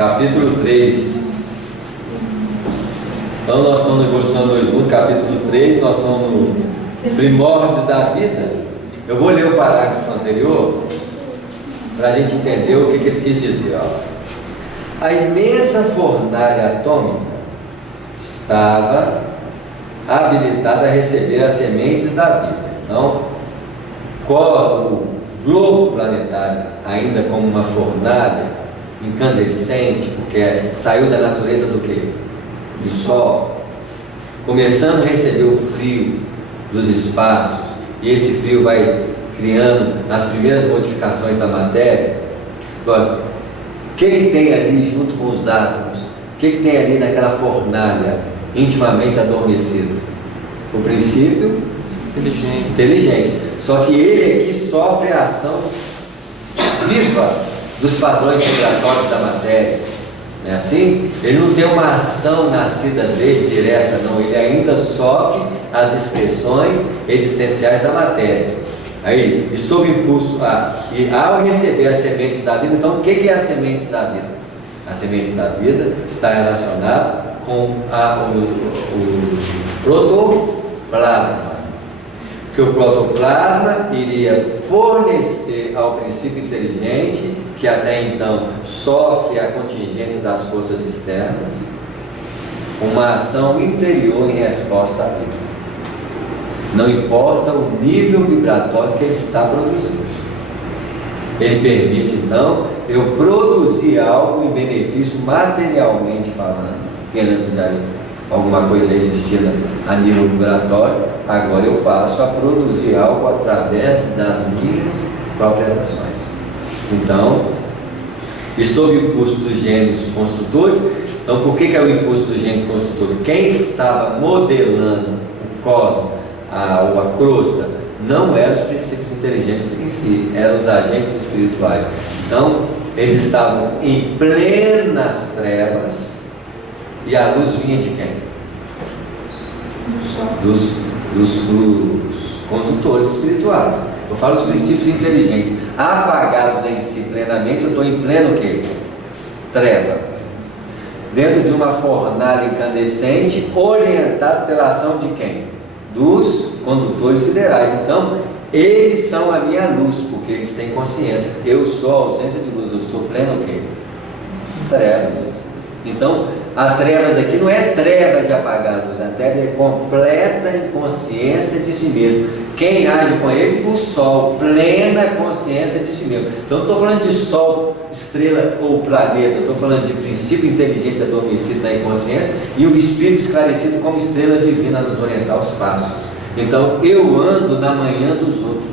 capítulo 3. Então nós estamos no Evolução 2 Mundos, capítulo 3, nós estamos no Primórdios da Vida. Eu vou ler o parágrafo anterior para a gente entender o que ele quis dizer. Ó. A imensa fornalha atômica estava habilitada a receber as sementes da vida. Então, o globo planetário, ainda como uma fornalha incandescente, porque saiu da natureza do quê? Do Sol, começando a receber o frio dos espaços, e esse frio vai criando as primeiras modificações da matéria. Agora, o que tem ali junto com os átomos? O que tem ali naquela fornalha intimamente adormecida? O princípio inteligente. Só que ele aqui sofre a ação viva dos padrões vibratórios da matéria. Não é assim? Ele não tem uma ação nascida dele direta, não. Ele ainda sofre as expressões existenciais da matéria. Aí, e sob impulso, e ao receber as sementes da vida, então o que é as sementes da vida? As sementes da vida está relacionado com o protoplasma. Que o protoplasma iria fornecer ao princípio inteligente, que até então sofre a contingência das forças externas, uma ação interior em resposta à vida. Não importa o nível vibratório que ele está produzindo. Ele permite então eu produzir algo em benefício materialmente falando, porque antes já alguma coisa existia a nível vibratório, agora eu passo a produzir algo através das minhas próprias ações. Então, e sob o impulso dos gênios construtores. Então, por que é o impulso dos gênios construtores? Quem estava modelando o cosmos, a crosta, não eram os princípios inteligentes em si, eram os agentes espirituais. Então, eles estavam em plenas trevas, e a luz vinha de quem? Dos condutores espirituais. Eu falo os princípios inteligentes. Apagados em si plenamente, eu estou em pleno o quê? Treva. Dentro de uma fornalha incandescente, orientado pela ação de quem? Dos condutores siderais. Então, eles são a minha luz, porque eles têm consciência. Eu sou a ausência de luz, eu sou pleno o quê? Trevas. Então, a trevas aqui não é trevas de apagar a luz, a treva é completa inconsciência de si mesmo. Quem age com ele? O Sol, plena consciência de si mesmo. Então, não estou falando de Sol, estrela ou planeta, estou falando de princípio inteligente adormecido na inconsciência e o Espírito esclarecido como estrela divina a nos orientar os passos. Então, eu ando na manhã dos outros.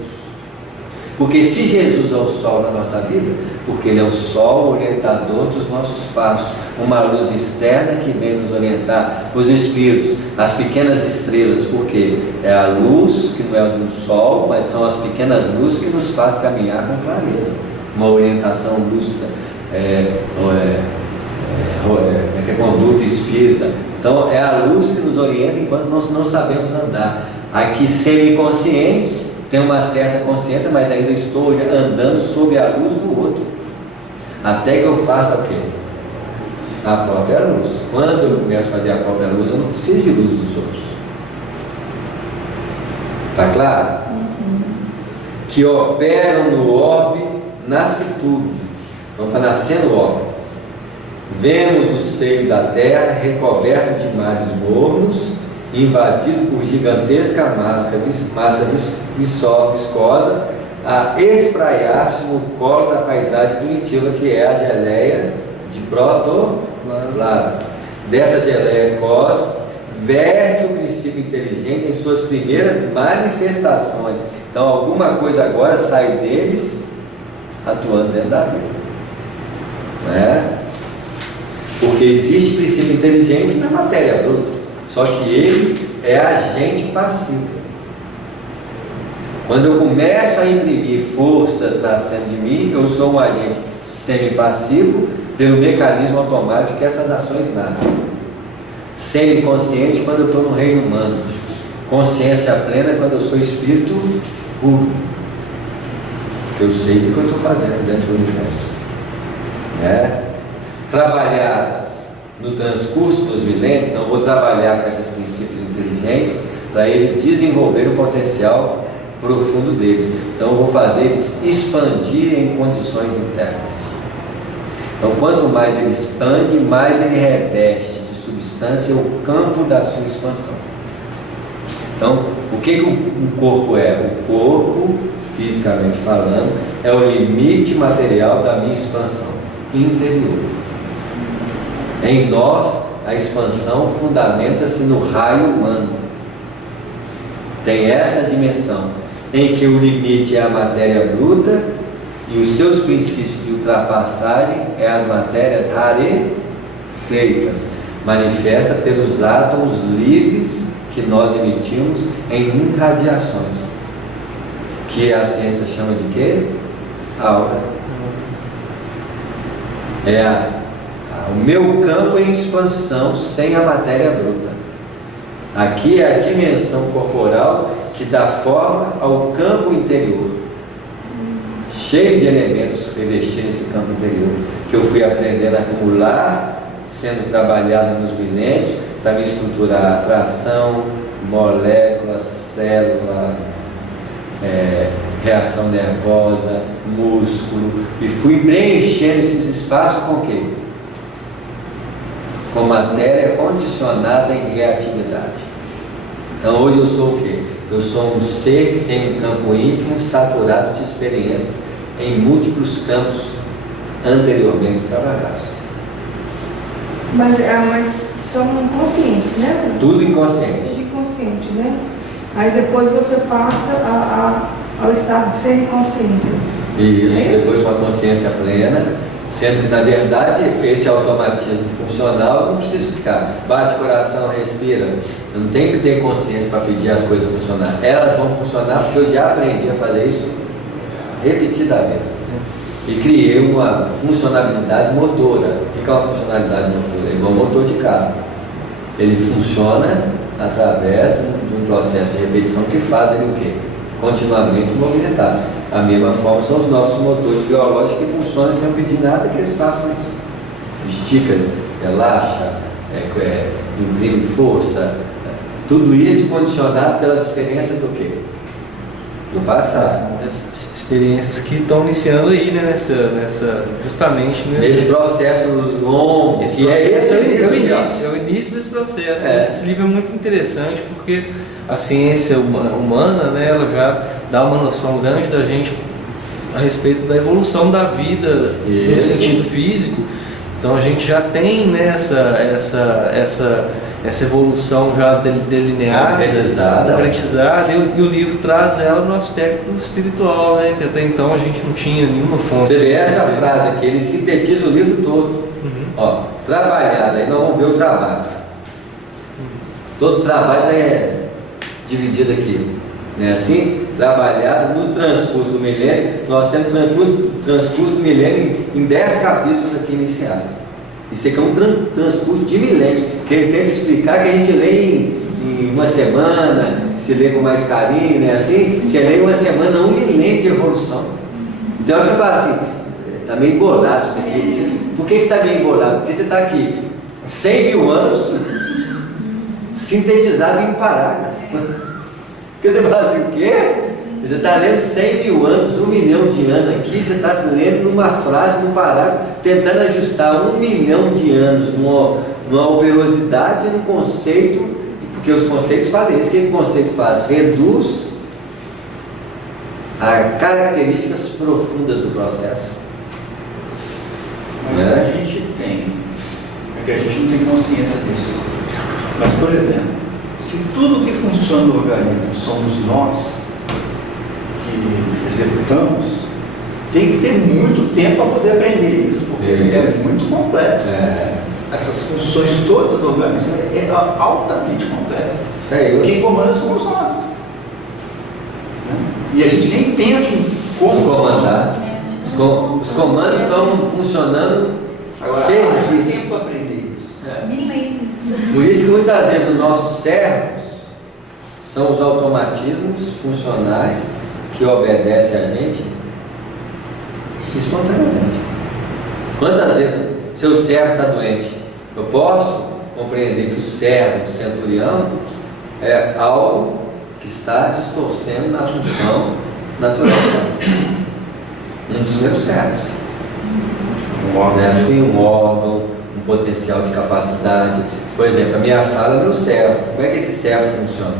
Porque se Jesus é o Sol na nossa vida, porque Ele é o Sol orientador dos nossos passos, uma luz externa que vem nos orientar, os Espíritos, as pequenas estrelas, porque é a luz que não é do Sol, mas são as pequenas luzes que nos faz caminhar com clareza, uma orientação lúcida, que é conduta espírita. Então é a luz que nos orienta enquanto nós não sabemos andar. Aqui semiconscientes, tenho uma certa consciência, mas ainda estou andando sob a luz do outro, até que eu faça o quê? A própria luz. Quando eu começo a fazer a própria luz, eu não preciso de luz dos outros. Está claro? Que operam no orbe, nasce tudo. Então está nascendo o orbe. Vemos o seio da terra recoberto de mares mornos, invadido por gigantesca massa viscosa, a espraiar-se no colo da paisagem primitiva, que é a geleia de protoplasma. Dessa geleia cósmica, verte o princípio inteligente em suas primeiras manifestações. Então, alguma coisa agora sai deles atuando dentro da vida. Não é? Porque existe princípio inteligente na matéria bruta. Só que ele é agente passivo. Quando eu começo a imprimir forças nascendo de mim, eu sou um agente semi-passivo pelo mecanismo automático que essas ações nascem. Semi-consciente quando eu estou no reino humano. Consciência plena quando eu sou espírito puro. Eu sei o que eu estou fazendo dentro do universo. Né? trabalhadas no transcurso dos milênios. Então, eu vou trabalhar com esses princípios inteligentes para eles desenvolverem o potencial profundo deles. Então, eu vou fazer eles expandirem em condições internas. Então, quanto mais ele expande, mais ele reveste de substância o campo da sua expansão. Então, o que o corpo é? O corpo, fisicamente falando, é o limite material da minha expansão interior. Em nós, a expansão fundamenta-se no raio humano. Tem essa dimensão, em que o limite é a matéria bruta e os seus princípios de ultrapassagem é as matérias rarefeitas, manifesta pelos átomos livres que nós emitimos em irradiações, que a ciência chama de quê? Aura. O meu campo em expansão sem a matéria bruta. Aqui é a dimensão corporal que dá forma ao campo interior, cheio de elementos revestindo esse campo interior, que eu fui aprendendo a acumular, sendo trabalhado nos milênios, para me estruturar atração, moléculas, célula, reação nervosa, músculo, e fui preenchendo esses espaços com o quê? Com matéria condicionada em reatividade. Então hoje eu sou o quê? Eu sou um ser que tem um campo íntimo saturado de experiências em múltiplos campos anteriormente trabalhados. Mas são inconscientes, né? Tudo inconsciente. Tudo inconsciente, né? Aí depois você passa ao estado de semiconsciência. Isso, depois com a consciência plena, sendo que na verdade esse automatismo funcional eu não preciso ficar, bate coração, respira, eu não tenho que ter consciência para pedir as coisas funcionar, elas vão funcionar porque eu já aprendi a fazer isso repetidamente e criei uma funcionalidade motora. O que é uma funcionalidade motora? É igual um motor de carro, ele funciona através de um processo de repetição que faz ele o quê? Continuamente movimentar. A mesma forma são os nossos motores biológicos que funcionam sem pedir nada que eles façam isso. Estica, relaxa, imprime força, tudo isso condicionado pelas experiências do quê? Do passado. Essas experiências que estão iniciando aí, né, justamente nesse processo longo, esse que processo é esse é o início desse processo. Né? Esse livro é muito interessante porque a ciência humana, né, ela já dá uma noção grande da gente a respeito da evolução da vida no sentido físico. Então a gente já tem, né, essa evolução já delineada, concretizada, e o livro traz ela no aspecto espiritual, né, que até então a gente não tinha nenhuma fonte. Você vê essa frase aqui, ele sintetiza o livro todo. Ó, trabalhado, aí nós vamos ver o trabalho. Todo trabalho é dividido aqui, não é assim? Trabalhado no transcurso do milênio. Nós temos transcurso do milênio em 10 capítulos aqui iniciais. Isso aqui é um transcurso de milênio, que ele tenta explicar que a gente lê em uma semana, se lê com mais carinho, não é assim? Você lê em uma semana, 1 milênio de evolução. Então você fala assim, está meio embolado isso aqui. Por que está meio embolado? Porque você está aqui 100 mil anos sintetizado em um parágrafo. Porque você fala assim, o quê? Você está lendo 100 mil anos, 1 milhão de anos aqui, você está lendo numa frase, num parágrafo, tentando ajustar 1 milhão de anos numa operosidade, no conceito, porque os conceitos fazem isso. O que o conceito faz? Reduz a características profundas do processo. Mas a gente tem, é que a gente não tem consciência disso. Mas, por exemplo, se tudo que funciona no organismo somos nós que executamos, tem que ter muito tempo para poder aprender isso, porque é muito complexo. Essas funções todas do organismo é altamente complexo. Quem comanda somos nós. E a gente nem pensa em como comandar. Os comandos estão funcionando sem tempo para aprender isso. Milênios. Por isso que muitas vezes os nossos servos são os automatismos funcionais que obedecem a gente espontaneamente. Quantas vezes seu servo está doente. Eu posso compreender que o servo, o centurião, é algo que está distorcendo na função natural. Um dos meus servos. É assim, um órgão, um potencial de capacidade. Por exemplo, a minha fala é meu servo. Como é que esse servo funciona?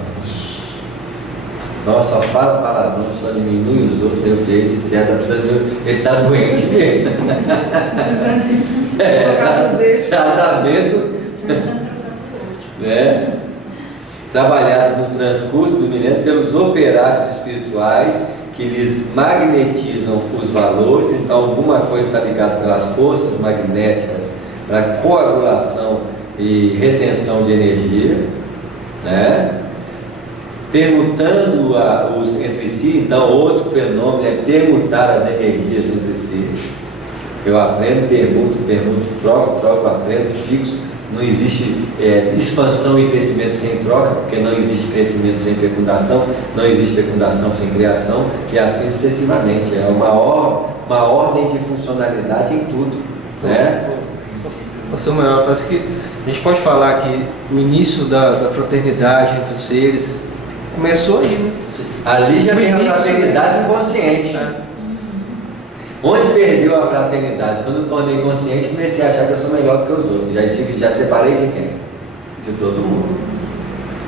Nossa, só fala palavrão, só diminui os outros. Eu falei, esse servo está precisando ele está doente mesmo. Precisando de colocar os eixos. Tratamento, né? Trabalhados no transcurso do milênio pelos operários espirituais que lhes magnetizam os valores. Então alguma coisa está ligada pelas forças magnéticas para coagulação e retenção de energia, né? Permutando os entre si. Então outro fenômeno é permutar as energias entre si. Eu aprendo, permuto, troco, aprendo, fixo. Não existe expansão e crescimento sem troca, porque não existe crescimento sem fecundação, não existe fecundação sem criação, e assim sucessivamente. É uma ordem de funcionalidade em tudo, né? Samuel, parece que a gente pode falar que o início da fraternidade entre os seres começou aí, né? Ali já tem a início, fraternidade inconsciente. Onde perdeu a fraternidade? Quando eu tornei consciente, comecei a achar que eu sou melhor do que os outros. Já separei de quem? De todo mundo.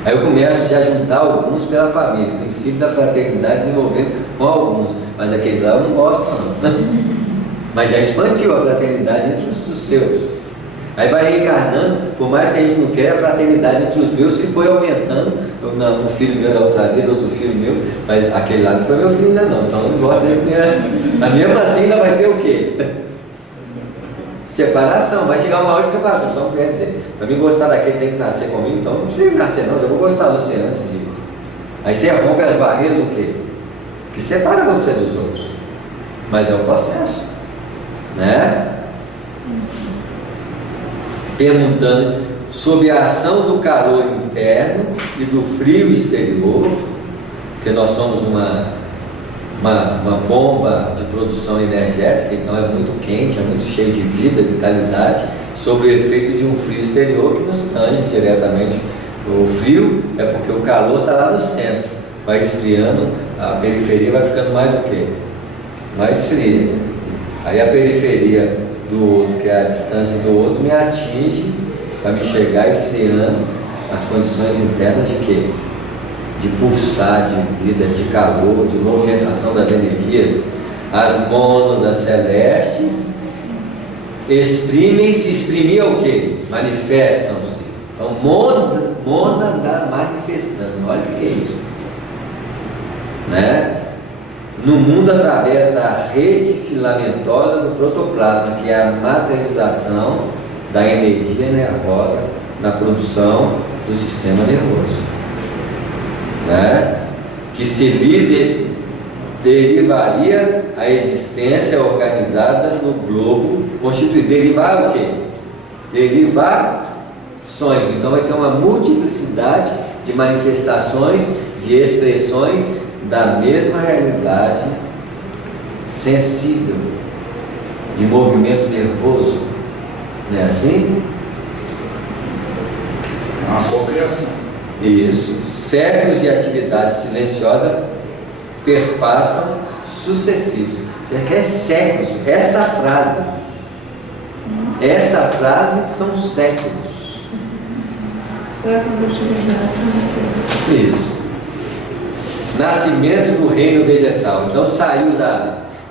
Aí eu começo já a juntar alguns pela família. O princípio da fraternidade desenvolvendo com alguns. Mas aqueles lá eu não gosto, não. Mas já expandiu a fraternidade entre os seus. Aí vai reencarnando, por mais que a gente não queira, a fraternidade entre os meus se foi aumentando. Um filho meu da outra vida, outro filho meu, mas aquele lá não foi meu filho ainda não, então eu não gosto dele. Mas mesmo assim ainda vai ter o quê? Separação, vai chegar uma hora de separação. Então quer dizer, para mim gostar daquele tem que nascer comigo, então não precisa nascer não, eu vou gostar de você antes de. Aí você rompe as barreiras, o quê? Que separa você dos outros. Mas é um processo, né? Perguntando sobre a ação do calor interno e do frio exterior, porque nós somos uma bomba de produção energética, então é muito quente, é muito cheio de vida, vitalidade, sob o efeito de um frio exterior que nos tange diretamente. O frio é porque o calor está lá no centro, vai esfriando, a periferia vai ficando mais o quê? Mais fria. Aí a periferia do outro, que é a distância do outro, me atinge para me chegar esfriando as condições internas de quê? De pulsar, de vida, de calor, de movimentação das energias. As mônadas celestes exprimem-se, exprimir o quê? Manifestam-se. Então, mônada manifestando, olha o que é isso, né? No mundo através da rede filamentosa do protoplasma, que é a materialização da energia nervosa na produção do sistema nervoso, né? Que se lhe derivaria a existência organizada no globo constituído. Derivar o quê? Derivações. Então vai ter uma multiplicidade de manifestações, de expressões da mesma realidade sensível, de movimento nervoso, não é assim? Uma cocriação. Isso. Séculos de atividade silenciosa perpassam sucessivos. Você quer séculos? Essa frase são séculos. Séculos de geração. Isso. Nascimento do reino vegetal. Então saiu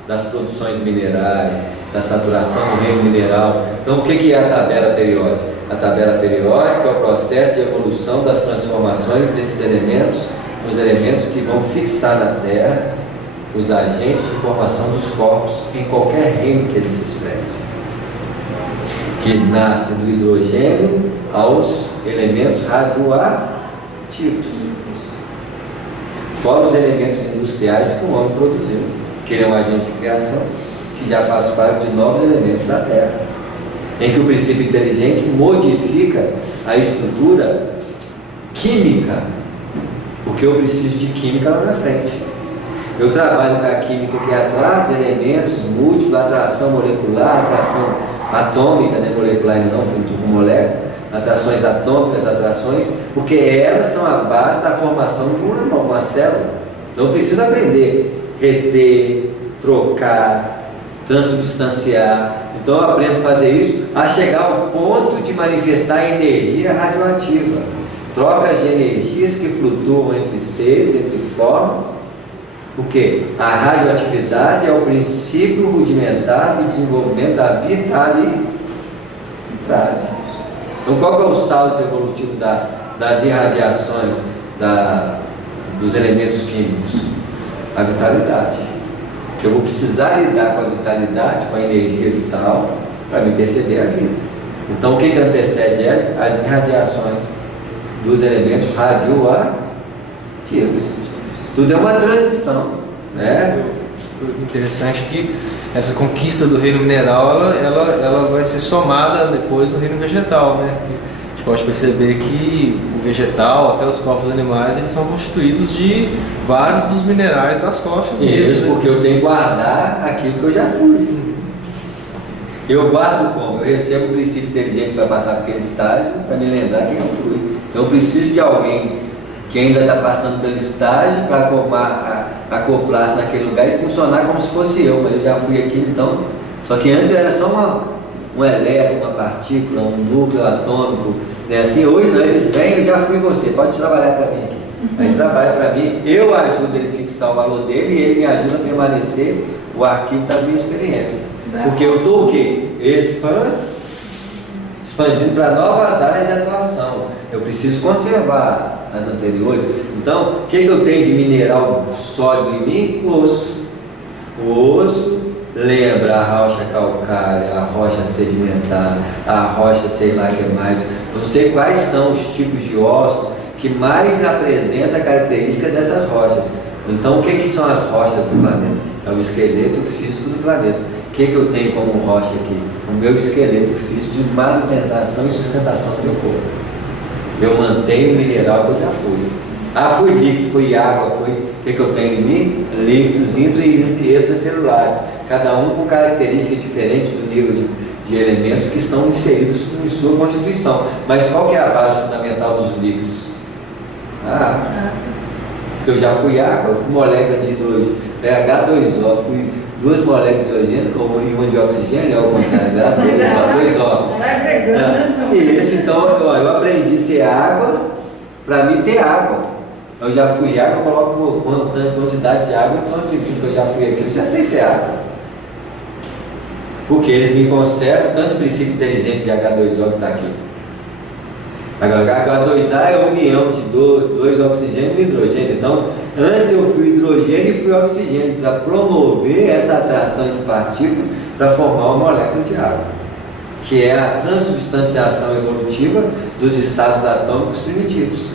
das produções minerais, da saturação do reino mineral. Então o que é a tabela periódica? A tabela periódica é o processo de evolução das transformações desses elementos, os elementos que vão fixar na Terra os agentes de formação dos corpos em qualquer reino que eles se expressem. Que nasce do hidrogênio aos elementos radioativos. Fora os elementos industriais que o homem produziu, que ele é um agente de criação, que já faz parte de novos elementos da Terra, em que o princípio inteligente modifica a estrutura química, porque eu preciso de química lá na frente. Eu trabalho com a química que traz elementos múltiplos, atração molecular, atração atômica, né, molecular e não, com molécula, atrações atômicas, atrações, porque elas são a base da formação de uma célula. Então eu preciso aprender a reter, trocar, transubstanciar. Então eu aprendo a fazer isso a chegar ao ponto de manifestar energia radioativa, trocas de energias que flutuam entre seres, entre formas, porque a radioatividade é o princípio rudimentar do desenvolvimento da vitalidade. Então qual que é o salto evolutivo das irradiações dos elementos químicos? A vitalidade. Porque eu vou precisar lidar com a vitalidade, com a energia vital, para me perceber a vida. Então o que antecede as irradiações dos elementos radioativos. Tudo é uma transição, né? Interessante que essa conquista do reino mineral ela vai ser somada depois no reino vegetal, né? A gente pode perceber que o vegetal, até os corpos animais, eles são constituídos de vários dos minerais das rochas mesmo. Isso, porque eu tenho que guardar aquilo que eu já fui. Eu guardo como? Eu recebo o princípio inteligente para passar por aquele estágio, para me lembrar quem eu fui. Então eu preciso de alguém que ainda está passando pelo estágio para acoplar-se naquele lugar e funcionar como se fosse eu, mas eu já fui aquilo, então. Só que antes era só um elétron, uma partícula, um núcleo atômico, né? Assim, hoje não, eles vêm, eu já fui você, pode trabalhar para mim aqui. Aí ele trabalha para mim, eu ajudo ele a fixar o valor dele e ele me ajuda a permanecer o arquivo das minhas experiências. Porque eu estou o quê? Expandindo para novas áreas de atuação. Eu preciso conservar as anteriores. Então, o que eu tenho de mineral sólido em mim? O osso. O osso lembra a rocha calcária, a rocha sedimentar, a rocha sei lá que mais. Não sei quais são os tipos de ossos que mais apresentam a característica dessas rochas. Então, o que são as rochas do planeta? É o esqueleto físico do planeta. O que eu tenho como rocha aqui? O meu esqueleto físico de manutenção e sustentação do meu corpo. Eu mantenho o mineral que eu já fui. Fui líquido, fui água, fui... O que eu tenho em mim? Líquidos intra e extracelulares. Cada um com características diferentes do nível de elementos que estão inseridos em sua constituição. Mas qual que é a base fundamental dos líquidos? Porque eu já fui água, eu fui molécula de hidrogênio, H2O, fui 2 moléculas de hidrogênio e uma de oxigênio, ao contrário, H2O. Vai agregando, Isso, então eu aprendi a ser água para mim ter água. Eu já fui água, eu coloco quantidade de água em torno de mim, porque eu já fui aqui, eu já sei ser água. Porque eles me conservam tanto o princípio inteligente de H2O que está aqui. Agora, H2A é a união de 2 oxigênio e hidrogênio. Então, antes eu fui hidrogênio e fui oxigênio para promover essa atração entre partículas para formar uma molécula de água, que é a transubstanciação evolutiva dos estados atômicos primitivos.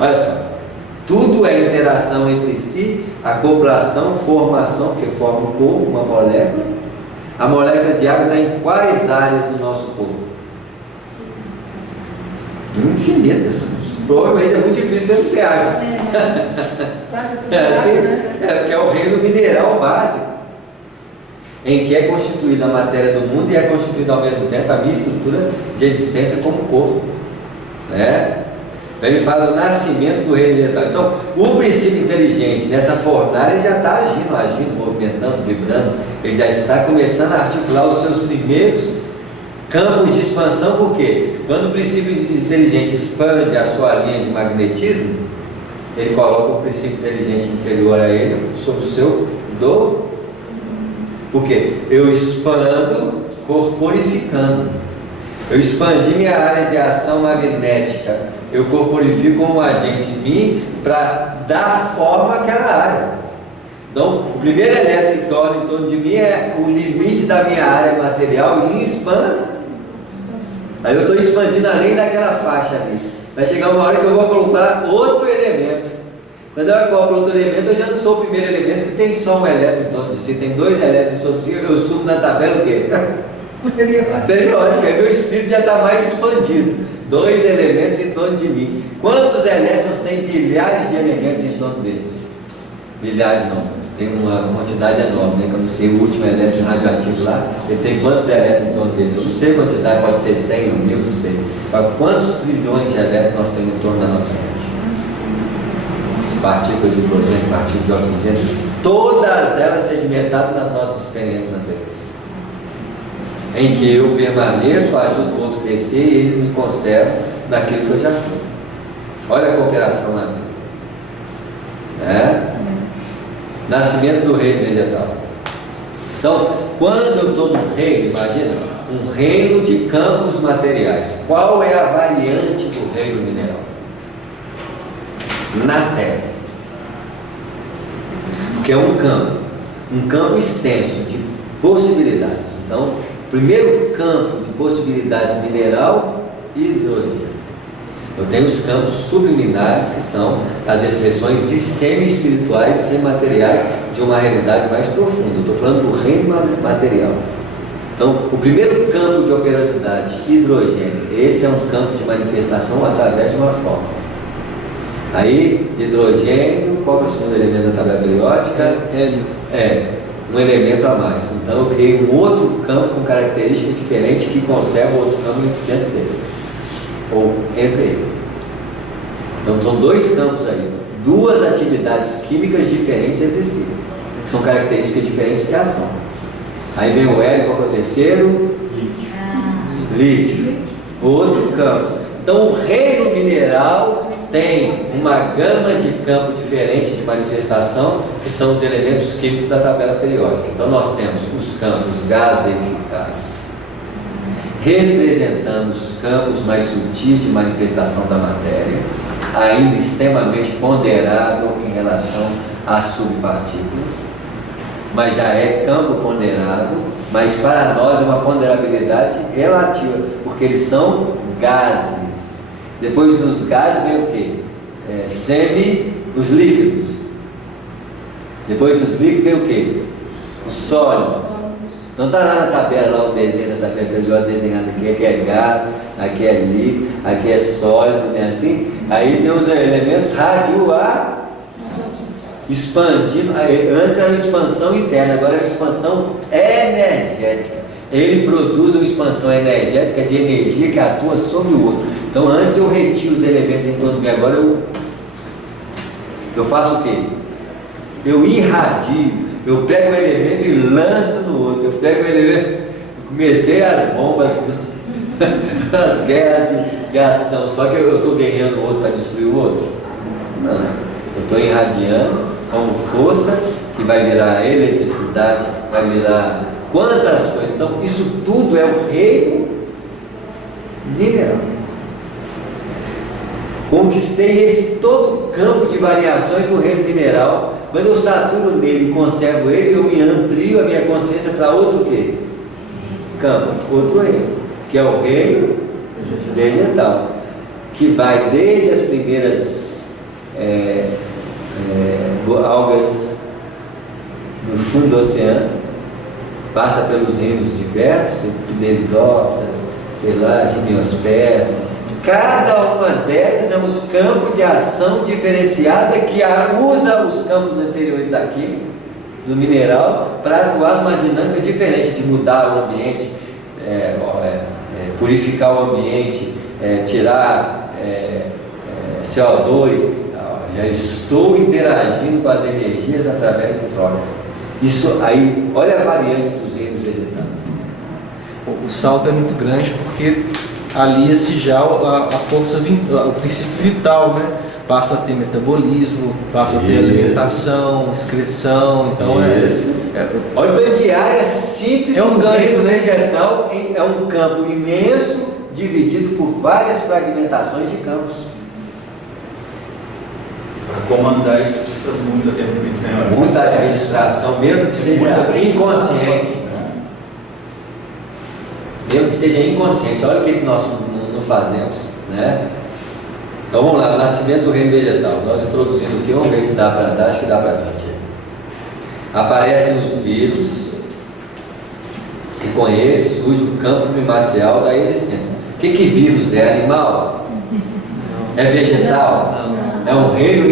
Olha só, tudo é interação entre si, acoplação, formação, porque forma um corpo, uma molécula. A molécula de água está em quais áreas do nosso corpo? Infinitas. Provavelmente é muito difícil você não ter água. Porque é o reino mineral básico, em que é constituída a matéria do mundo e é constituída ao mesmo tempo a minha estrutura de existência como corpo, né? Então ele fala do nascimento do reino vegetal. Então, o princípio inteligente nessa fornalha ele já está agindo, movimentando, vibrando. Ele já está começando a articular os seus primeiros campos de expansão. Por quê? Quando o princípio inteligente expande a sua linha de magnetismo, ele coloca o princípio inteligente inferior a ele sobre o seu do. Por quê? Eu expando corporificando. Eu expandi minha área de ação magnética. Eu corporifico um agente em mim para dar forma àquela área. Então, o primeiro elétron que torna em torno de mim é o limite da minha área material e expande. Aí eu estou expandindo além daquela faixa ali. Vai chegar uma hora que eu vou colocar outro elemento. Quando eu acoplo outro elemento, eu já não sou o primeiro elemento que tem só um elétron em torno de si. Tem 2 elétrons em torno de si, eu subo na tabela o quê? Periódica. Aí meu espírito já está mais expandido. 2 elementos em torno de mim. Quantos elétrons tem milhares de elementos em torno deles? Milhares não. tem uma quantidade enorme, né? Que eu não sei, o último elétron radioativo lá, ele tem quantos elétrons em torno dele? Eu não sei a quantidade, pode ser 100 ou 1000, não sei. Mas quantos trilhões de elétrons nós temos em torno da nossa mente? Partículas de hidrogênio, partículas de oxigênio, todas elas sedimentadas nas nossas experiências anteriores. Em que eu permaneço, ajudo o outro a crescer e eles me conservam naquilo que eu já fui. Olha a cooperação na vida. Nascimento do reino vegetal. Então, quando eu estou num reino, imagina, um reino de campos materiais. Qual é a variante do reino mineral? Na Terra. Porque é um campo extenso de possibilidades. Então, primeiro campo de possibilidades mineral e hidrogênio. Eu tenho os campos subliminares, que são as expressões semi-espirituais e semi-materiais de uma realidade mais profunda. Eu estou falando do reino material. Então, o primeiro campo de operosidade, hidrogênio, esse é um campo de manifestação através de uma forma. Aí, hidrogênio, qual é o segundo elemento da tabela periódica? Hélio. Um elemento a mais. Então, eu criei um outro campo com características diferentes que conserva o outro campo dentro dele, ou entre ele. Então, são dois campos aí, duas atividades químicas diferentes entre si, que são características diferentes de ação. Aí vem o hélio, qual é o terceiro? Lítio. Outro campo. Então, o reino mineral tem uma gama de campos diferentes de manifestação, que são os elementos químicos da tabela periódica. Então, nós temos os campos gaseificados, representamos campos mais sutis de manifestação da matéria, ainda extremamente ponderável em relação às subpartículas, mas já é campo ponderável, mas para nós é uma ponderabilidade relativa, porque eles são gases. Depois dos gases vem o quê? Os líquidos. Depois dos líquidos vem o quê? Os sólidos. Não está lá na tabela, lá o desenho da tabela periódica desenhado aqui é gás, aqui é líquido, aqui é sólido, né, assim? Aí tem os elementos radioativos expandindo. Antes era uma expansão interna, agora é uma expansão energética. Ele produz uma expansão energética de energia que atua sobre o outro. Então antes eu retinha os elementos em torno de mim, agora eu faço o quê? Eu irradio, eu pego o elemento e lanço no outro. Eu pego o elemento, comecei as bombas, as guerras de ação, só que eu estou ganhando o outro para destruir o outro? Não, eu estou irradiando como força que vai virar eletricidade, vai virar quantas coisas. Então isso tudo é o reino mineral. Conquistei esse todo campo de variações do reino mineral. Quando eu saturo nele e conservo ele, eu me amplio a minha consciência para outro quê? Campo, outro reino, que é o reino vegetal, que vai desde as primeiras algas do fundo do oceano, passa pelos reinos diversos, Pneudópteras, sei lá, Gimnosperma. Cada uma delas é um campo de ação diferenciada que usa os campos anteriores da química, do mineral, para atuar numa dinâmica diferente, de mudar o ambiente, purificar o ambiente, tirar CO2. Já estou interagindo com as energias através de troca. Isso aí, olha a variante dos reinos vegetais. O salto é muito grande porque alia-se já a força, o princípio vital, né? Passa a ter metabolismo, passa a ter alimentação, excreção, então olha, então de área simples, um reino vegetal é um campo imenso, dividido por várias fragmentações de campos. Para comandar isso precisa muita administração, mesmo que seja inconsciente. Mesmo que seja inconsciente, olha o que nós não fazemos, né? Então vamos lá, o nascimento do reino vegetal. Nós introduzimos aqui, vamos ver se dá para dar, acho que dá para a gente. Aparecem os vírus, e com eles surge o campo primacial da existência. O que vírus é? Animal? É vegetal? É um reino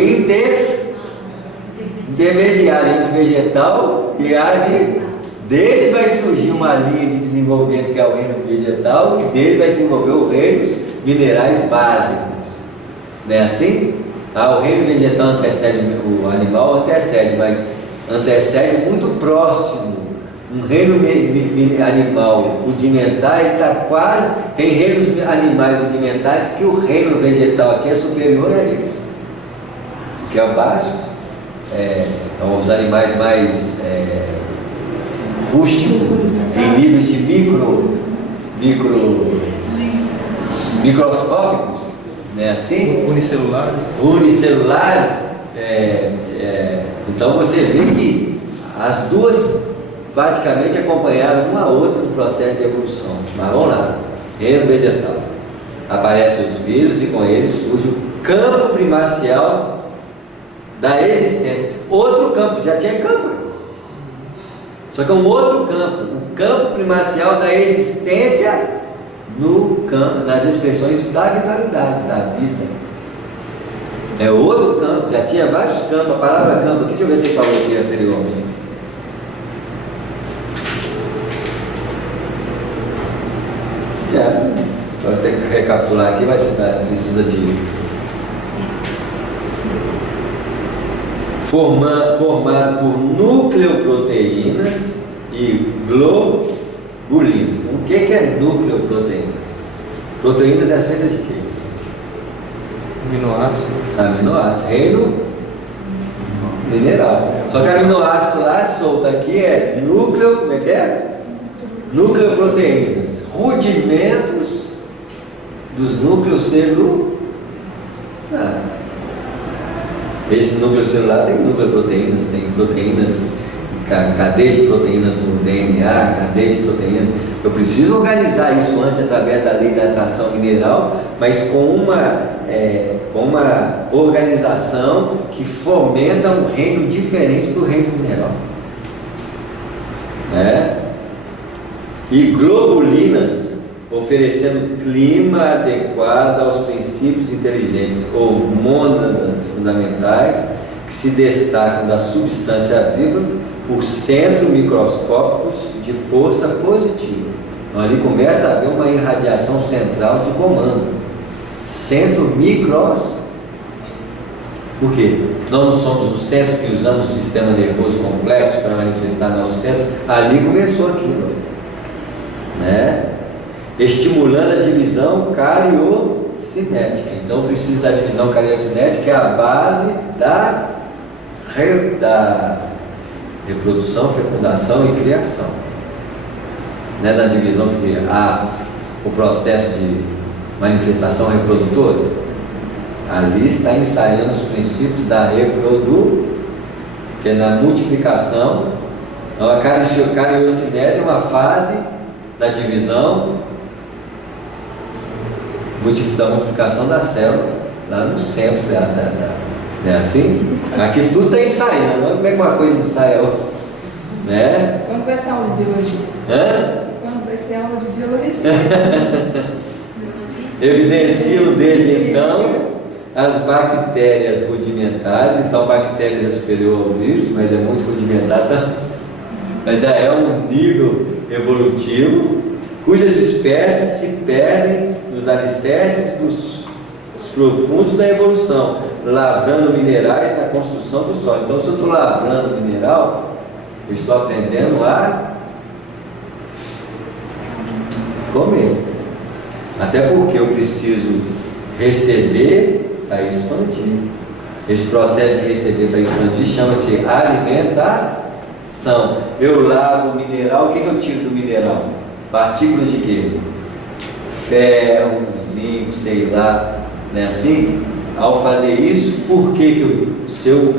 intermediário entre vegetal e ali. Deles vai surgir uma linha de desenvolvimento que é o reino vegetal, e dele vai desenvolver os reinos minerais básicos. Não é assim? O reino vegetal antecede o animal, mas antecede muito próximo. Um reino animal rudimentar, ele está quase. Tem reinos animais rudimentares que o reino vegetal aqui é superior a eles. Que é o básico. São os animais mais rústicos, em níveis de microscópicos, né? Assim? Unicelulares. Então você vê que as duas praticamente acompanharam uma a outra no processo de evolução. Mas vamos lá, reino vegetal. Aparecem os vírus e com eles surge o campo primacial da existência. Outro campo, já tinha campo. Só que é um outro campo, o campo primacial da existência nas expressões da vitalidade, da vida. É outro campo, já tinha vários campos. A palavra campo aqui, deixa eu ver se ele falou aqui anteriormente. Vou ter que recapitular aqui, mas precisa de formado por nucleoproteínas e globulinas. O que é nucleoproteínas? Proteínas é feita de quê? Aminoácido, reino mineral. Só que aminoácido lá solto aqui é núcleo, como é que é? Nucleoproteínas, rudimentos dos núcleos celulares. Esse núcleo celular tem nucleoproteínas, tem proteínas, cadeia de proteínas no DNA, cadeia de proteínas. Eu preciso organizar isso antes através da lei da atração mineral, mas com uma organização que fomenta um reino diferente do reino mineral. E globulinas, oferecendo clima adequado aos princípios inteligentes ou mônadas fundamentais que se destacam da substância viva por centros microscópicos de força positiva. Então ali começa a haver uma irradiação central de comando. Centro microscópico. Por quê? Nós não somos o centro que usamos o sistema nervoso complexo para manifestar nosso centro. Ali começou aquilo, estimulando a divisão cariocinética. Então preciso da divisão cariocinética, que é a base da reprodução, fecundação e criação. Não é da divisão que há o processo de manifestação reprodutora? Ali está ensaiando os princípios da reprodução, que é na multiplicação. Então a cariocinese é uma fase da divisão, da multiplicação da célula, lá no centro não é assim? Aqui tudo está ensaiando, não é como é que uma coisa ensaia outra, Quando vai ser aula de biologia? Quando vai ser aula de biologia? Evidenciam desde então as bactérias rudimentares. Então bactérias é superior ao vírus, mas é muito rudimentar também. Mas já é um nível evolutivo cujas espécies se perdem nos alicerces dos profundos da evolução, lavrando minerais na construção do solo. Então, se eu estou lavrando mineral, eu estou aprendendo a comer. Até porque eu preciso receber para expandir. Esse processo de receber para expandir chama-se alimentação. Eu lavo o mineral, o que eu tiro do mineral? Partículas de quê? Ferro, zinco, sei lá, não é assim? Ao fazer isso, por que se eu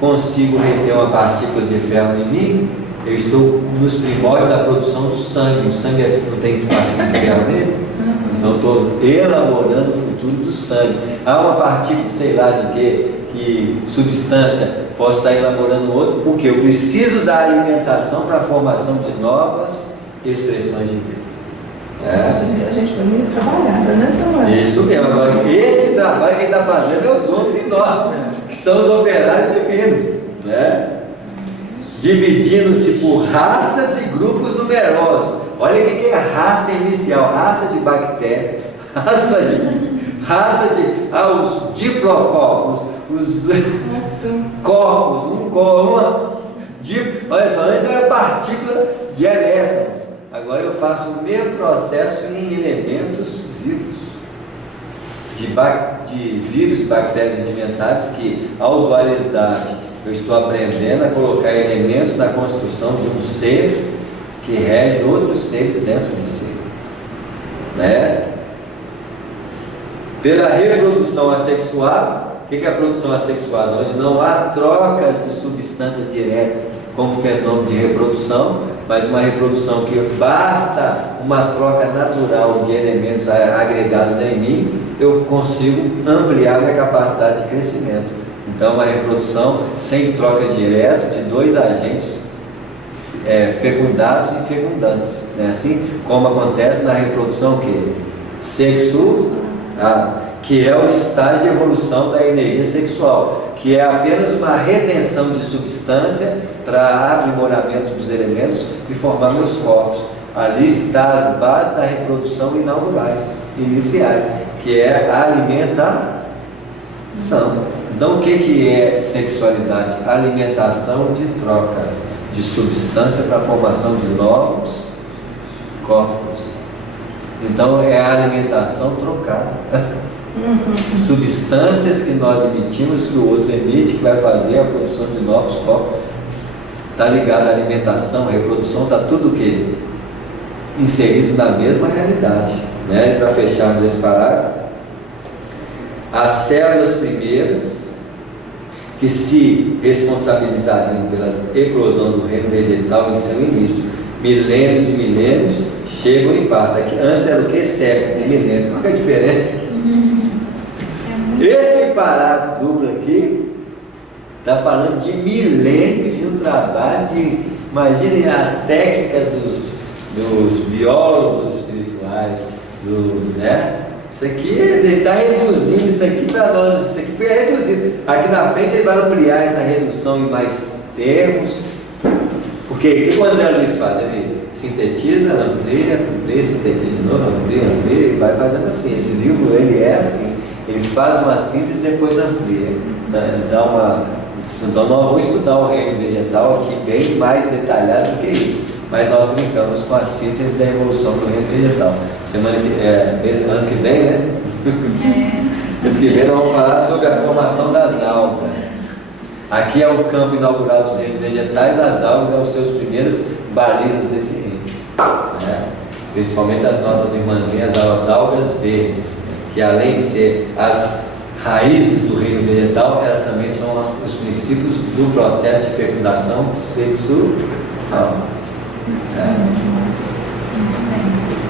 consigo reter uma partícula de ferro em mim, eu estou nos primórdios da produção do sangue. O sangue tem partícula de ferro nele? Então estou elaborando o futuro do sangue. Há uma partícula, sei lá de quê, que substância, posso estar elaborando outro, porque eu preciso da alimentação para a formação de novas expressões de vida. A gente foi muito trabalhada, né, Samuel? Isso mesmo. Agora, esse trabalho que ele está fazendo é os outros em nós, que são os operários divinos. né? Dividindo-se por raças e grupos numerosos. Olha o que é a raça inicial: raça de bactéria, raça de os diplococos, os corpos, olha só, antes era partícula de elétrons, agora eu faço o mesmo processo em elementos vivos, de vírus, bactérias rudimentares, que ao dualidade eu estou aprendendo a colocar elementos na construção de um ser que rege outros seres dentro de si, né? Pela reprodução assexuada. O que é a produção assexuada? Onde não há trocas de substância direta como fenômeno de reprodução, mas uma reprodução que basta uma troca natural de elementos agregados em mim, eu consigo ampliar minha capacidade de crescimento. Então, uma reprodução sem trocas diretas de dois agentes fecundados e fecundantes, né? Assim como acontece na reprodução sexo, que é o estágio de evolução da energia sexual, que é apenas uma retenção de substância para aprimoramento dos elementos e formar meus corpos. Ali está as bases da reprodução iniciais, que é a alimentação. Então, o que é sexualidade? Alimentação de trocas de substância para a formação de novos corpos. Então, é a alimentação trocada. Substâncias que nós emitimos, que o outro emite, que vai fazer a produção de novos corpos. Está ligado à alimentação, à reprodução, está tudo inserido na mesma realidade, né? Para fecharmos esse parágrafo, as células primeiras que se responsabilizariam pela eclosão do reino vegetal em seu início, milênios e milênios, chegam e passam. Aqui, antes era o que? Séculos e milênios. Qual que é a diferença? Esse parágrafo duplo aqui está falando de milênios de um trabalho imaginem a técnica dos biólogos espirituais, né? Isso aqui, ele está reduzindo isso aqui para nós, isso aqui foi reduzido. Aqui na frente ele vai ampliar essa redução em mais termos, porque o que o André Luiz faz? Ele sintetiza, amplia, sintetiza de novo, amplia, e vai fazendo assim. Esse livro, ele é assim, ele faz uma síntese e depois amplia, né? Então nós vamos estudar o reino vegetal aqui bem mais detalhado do que isso, mas nós brincamos com a síntese da evolução do reino vegetal. Ano que vem, né? Ano que vem nós vamos falar sobre a formação das algas. Aqui é o campo inaugural dos reinos vegetais, as algas são os seus primeiras balizas desse reino, né? Principalmente as nossas irmãzinhas, as algas verdes, que além de ser as raízes do reino vegetal, elas também são os princípios do processo de fecundação sexual. Muito bem.